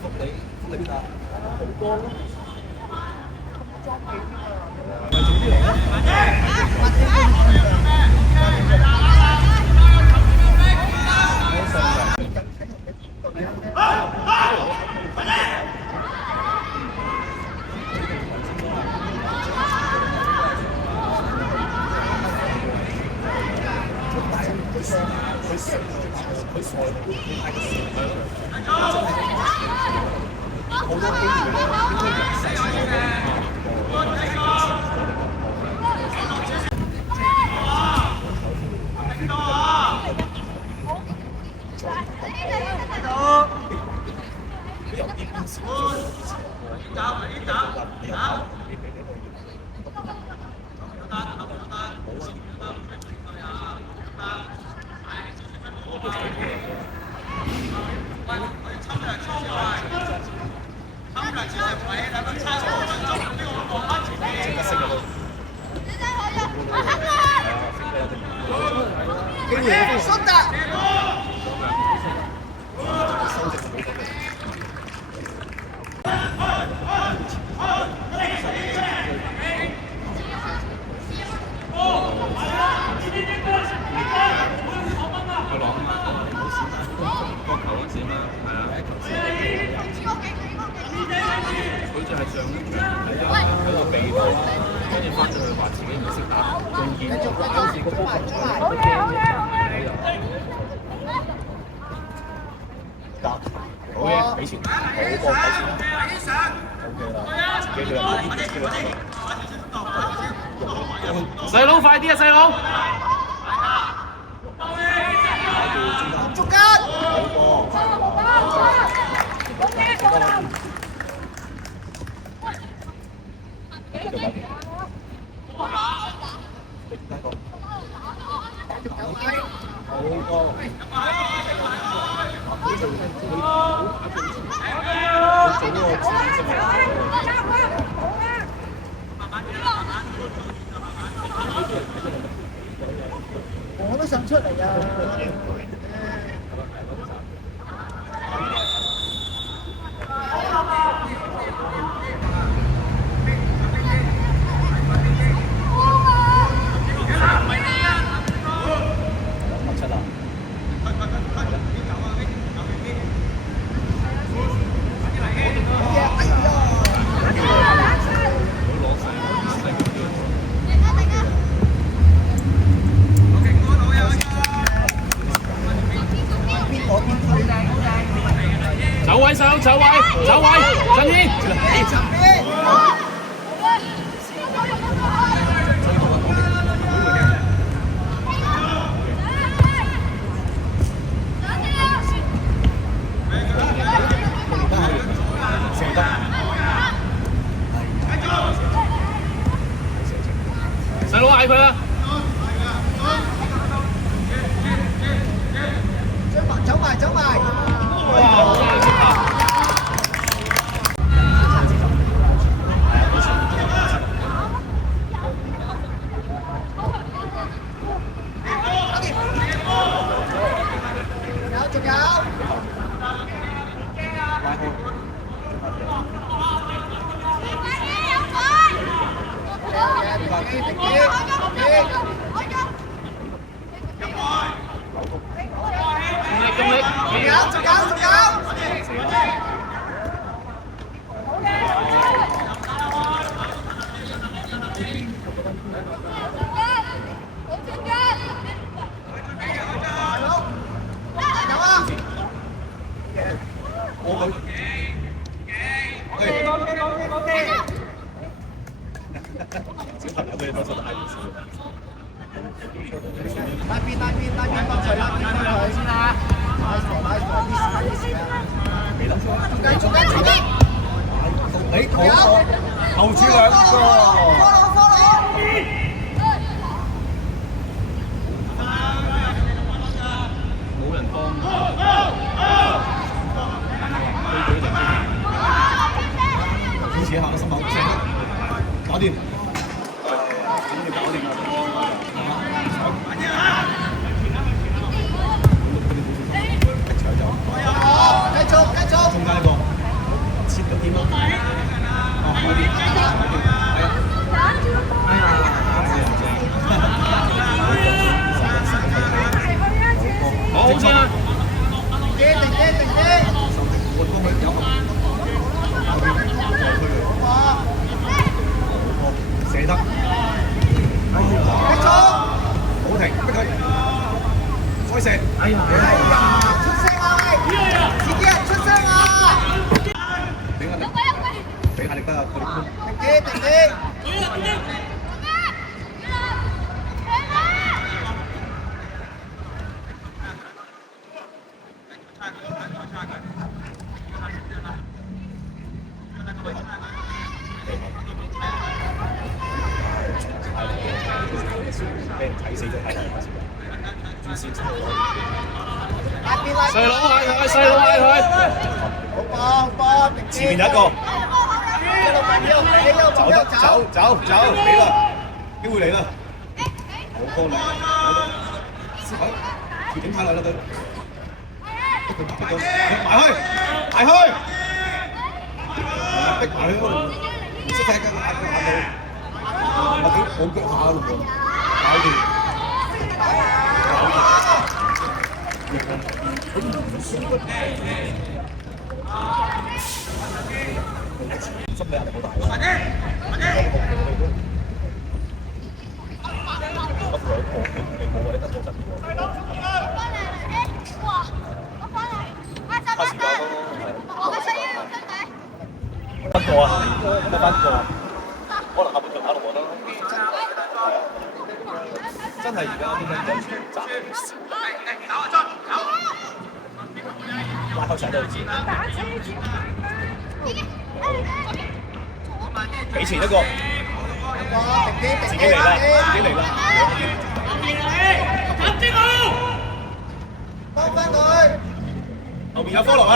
福利邊啊？好多咯。佢傻到太過少好多機會咧，應該人生有啲邊時好嘅，俾錢，好過俾錢啦。OK 啦，自己細佬快啲啊，細佬！中間，好波。我都想出嚟啊！走位，細佬，走位，走位，陳燕。細佬嗌佢啦！走埋，走埋。單邊幫佢啦，幫佢先啦。中間，好，後處兩個。冇人幫。以前行心口正，搞掂。搞掂啦！好好先啊！射得，好停，逼佢，再射，哎呀！出聲啊！自己人出聲啊！俾壓力，俾壓力得啊！佢停啲，停啲。俾人睇死咗睇嚟，專線錯咗。細佬嗌佢，細佬嗌佢。好波，好波，停啲。前面有一個，一路慢啲，你一路慢啲走，嚟啦，機會嚟啦，好波嚟，條點太耐啦佢，埋去，逼埋去嗰度，唔識踢㗎，壓到。我腳下咯喎，搞掂。心理壓力好大㗎。不過你冇位得到陣喎。花時間咯，分過啊，有冇分過？可能下半場打到我得咯，真係而家啲人有全集，拉開上都知。俾前一個，自己嚟啦，幫翻佢。後面有科樂啊！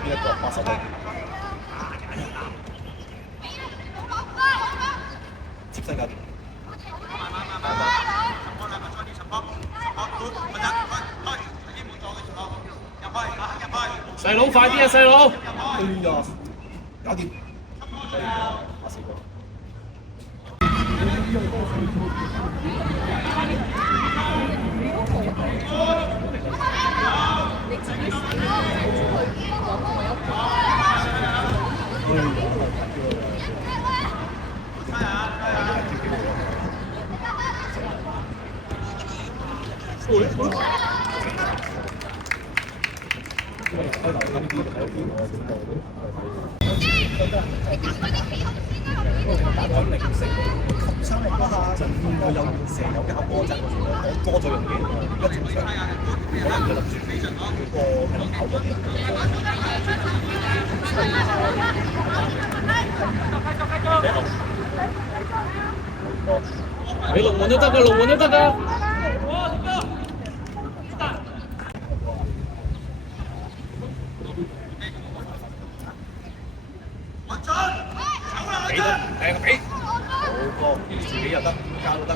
邊一個80度？接身搞掂。細佬快啲啊！細佬。哎呀，搞掂。打死佢。有交波陣，我多咗樣嘢，一正常，可能就諗住個係咯跑多啲。你龍門都得㗎，龍門都得㗎。俾得，係個俾，好波，自己又得，交都得。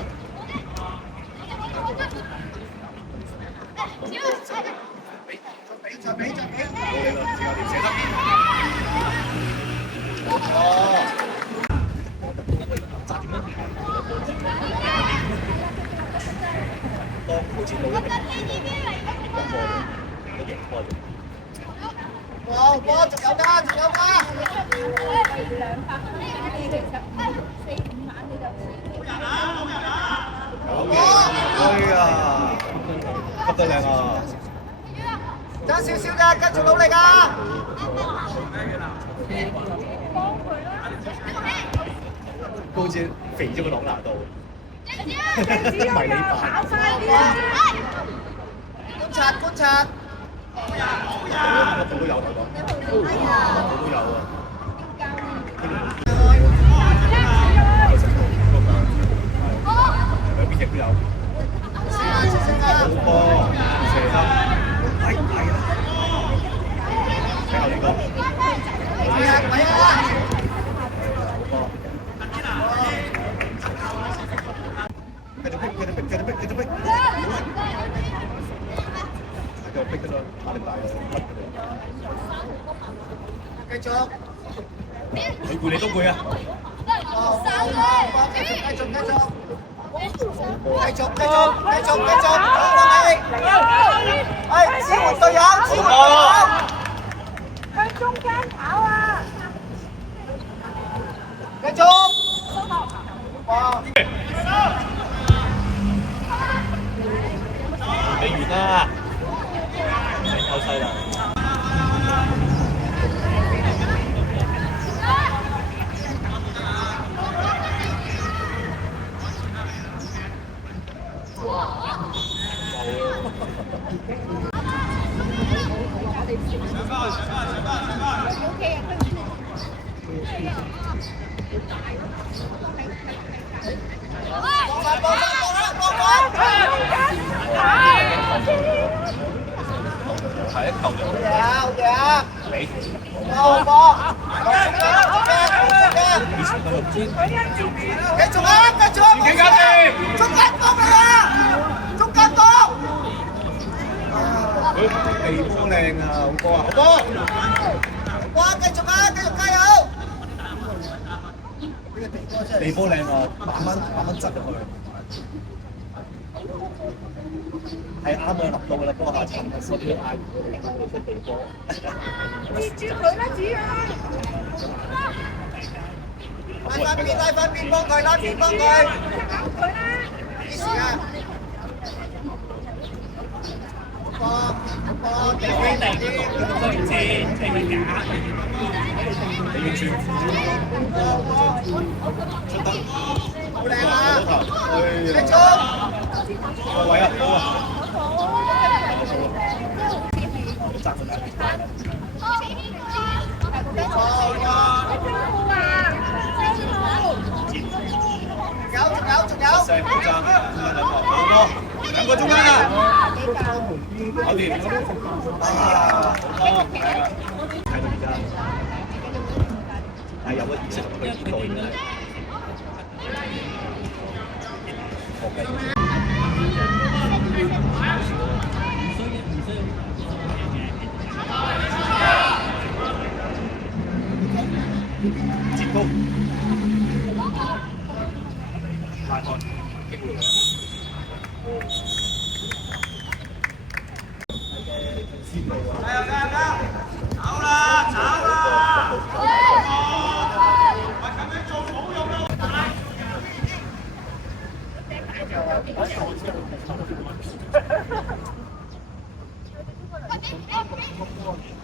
俾，冇理啦，自己點寫得？哦，扎點咧？當好似冇一定講過嘅，都贏開咗。好波，仲有㗎。哎呀，吸得靚啊！爭少少㗎，繼續努力啊！好似肥咗個朗拿度，迷你版。觀察。我都有頭講，我都有啊。兩邊翼都有。好波，射得，係啊！睇下你個，好波。逼得壓力大啊！繼續，你攰你都攰啊！繼續，繼續，繼續，放你，支援隊友，支援隊友，向中間跑啊！繼續，哇！你完啦，夠細啦！係一球咗。好嘢，你波，繼續啊，繼續！自己搞掂。中間波嚟啊！中間波！佢地波靚啊，好波啊，好波！哇！繼續啊，繼續加油！地波靚啊，慢慢窒入去。係啱啊，立到㗎啦，嗰下沉嘅時候都嗌佢出地波。接住佢啦，子陽！拉翻邊幫佢，拉邊幫佢。搞佢啦！幾時啊？波，地邊地邊，你完全出得好靚啊！繼續。個位啊，好啊！集中力。仲有，成個站，好波，兩個中間啊！搞掂，啊，好波，睇到而家，係有個意識去呢度嘅。接高，大漢擊回。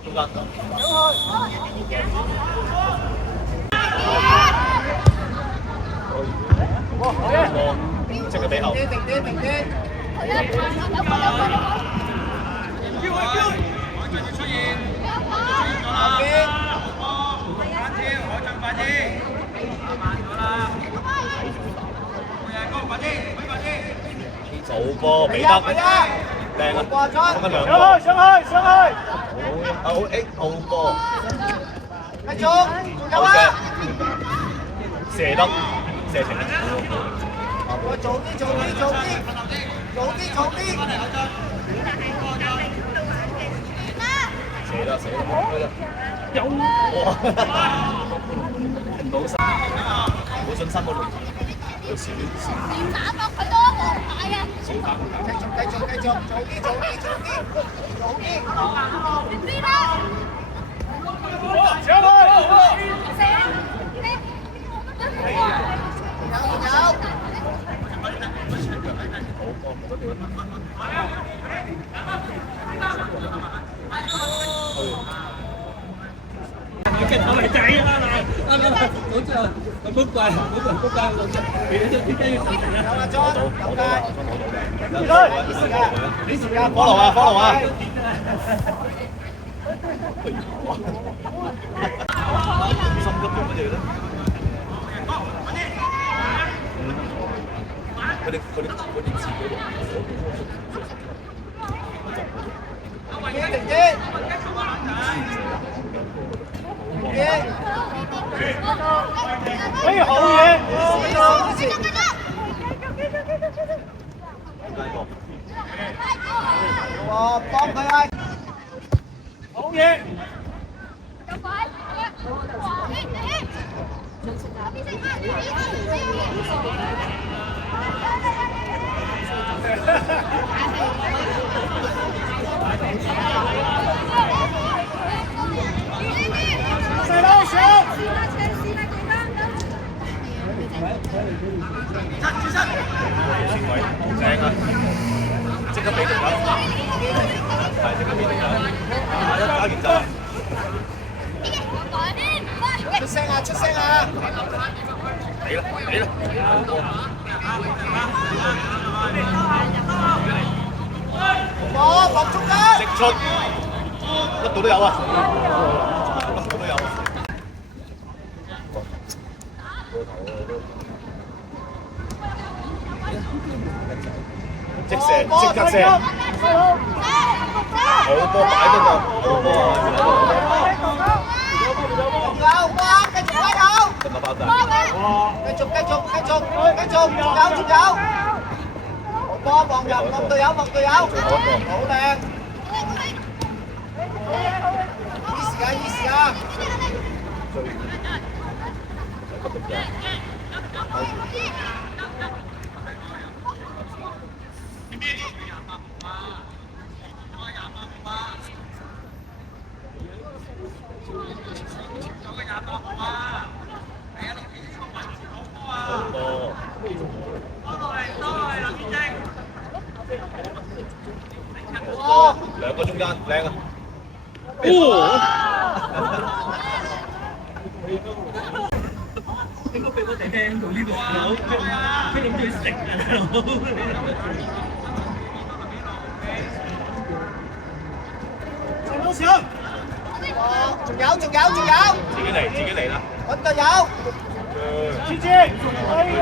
中間即刻俾後。停啲。走波，俾得靚啊！講緊兩個。上去！好 A 好波，繼續，有啊！射得射程。做啲，射得，有哇！唔到晒，冇信心嗰度，有少少。打落佢多黃牌啊！繼續，做啲。唔知啦。上去！cái thằng này chạy ra này anh hỗ trợ anh bước qua bị cái follow 啊！心急用乜嘢咧？佢哋自己哎，好嘢！幫佢啊！好嘢！細佬上！正啊！即刻俾條友，係即刻俾條友，一打完就。出聲啊！出聲啊！嚟啦嚟啦！放中間！直出，乜度都有啊！乜度都有啊！即射，即刻射！好波擺嗰個，好波啊！有哇！繼續加油！得唔得包仔？繼續，仲有！好波望入，望隊友，好靚！依時啊！兩個中間靚啊！應該俾我哋聽到呢度大佬，佢諗住食啊大佬。細佬上！仲有！自己嚟啦！揾隊友！志志，哎呀！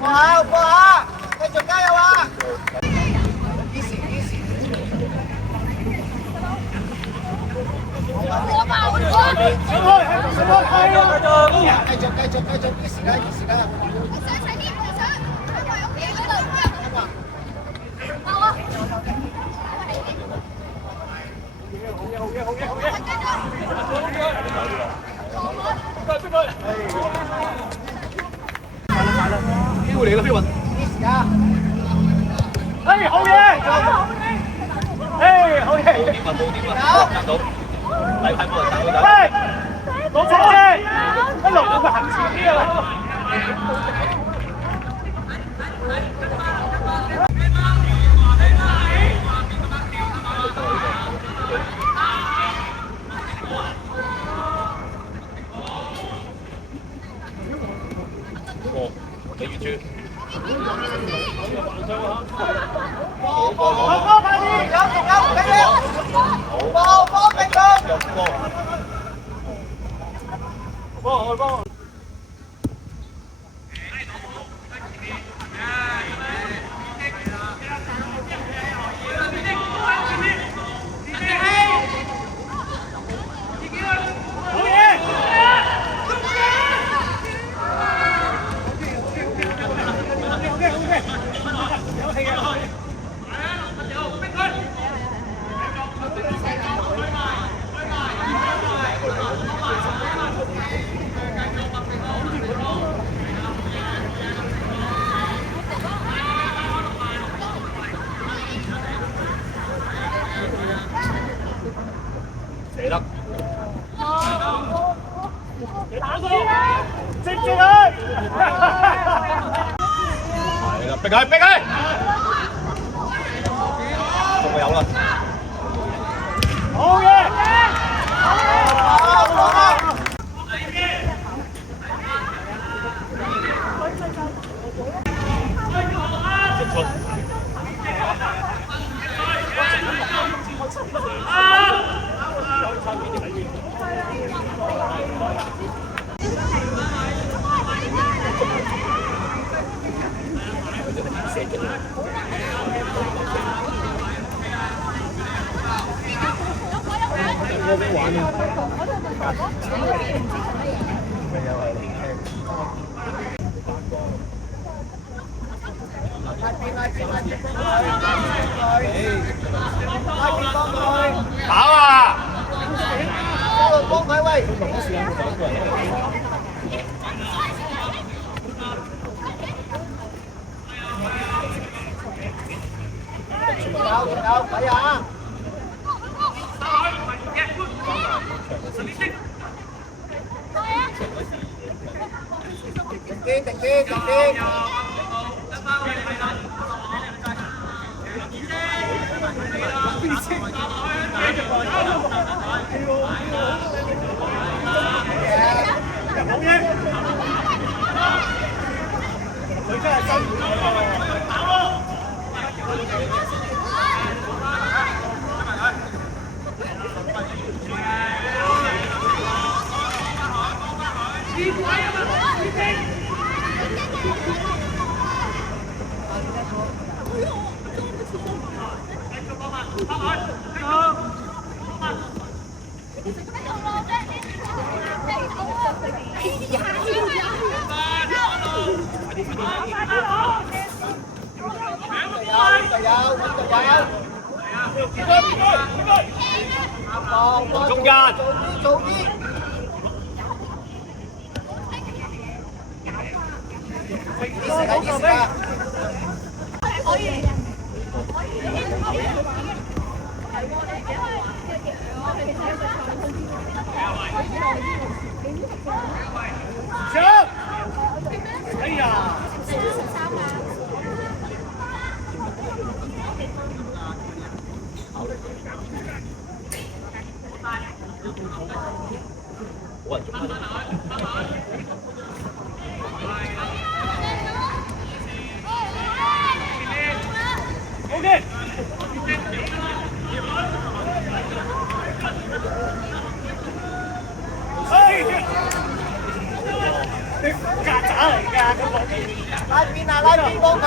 好波，繼續加油啊！依時。繼續，依時間。機會嚟啦，飛雲！依時間。哎，好嘢！哎，好嘢！夾到，例牌冇人打佢打。喂，老姐姐，一路佢行前啲啊！你越住。波快啲！有，俾你！波俾佢！入波。波！射得。你打佢！直接佢！係啦，逼佢！仲有啦。好嘢！直出。跑啊！幫佢喂。有睇下。停啲。中間。做啲。可以。哎呀！OK。曱甴嚟㗎，嗰個拉邊啊！拉邊幫佢。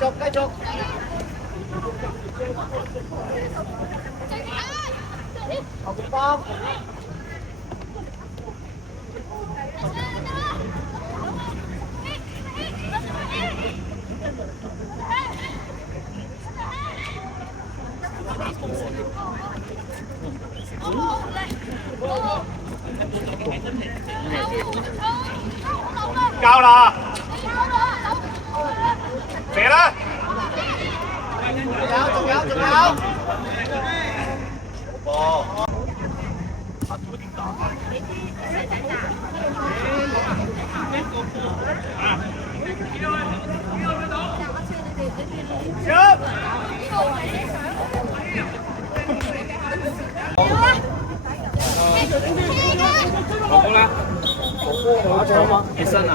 繼續。後邊幫。交啦！射啦！仲有。波。哥哥啦，哥哥起身啊！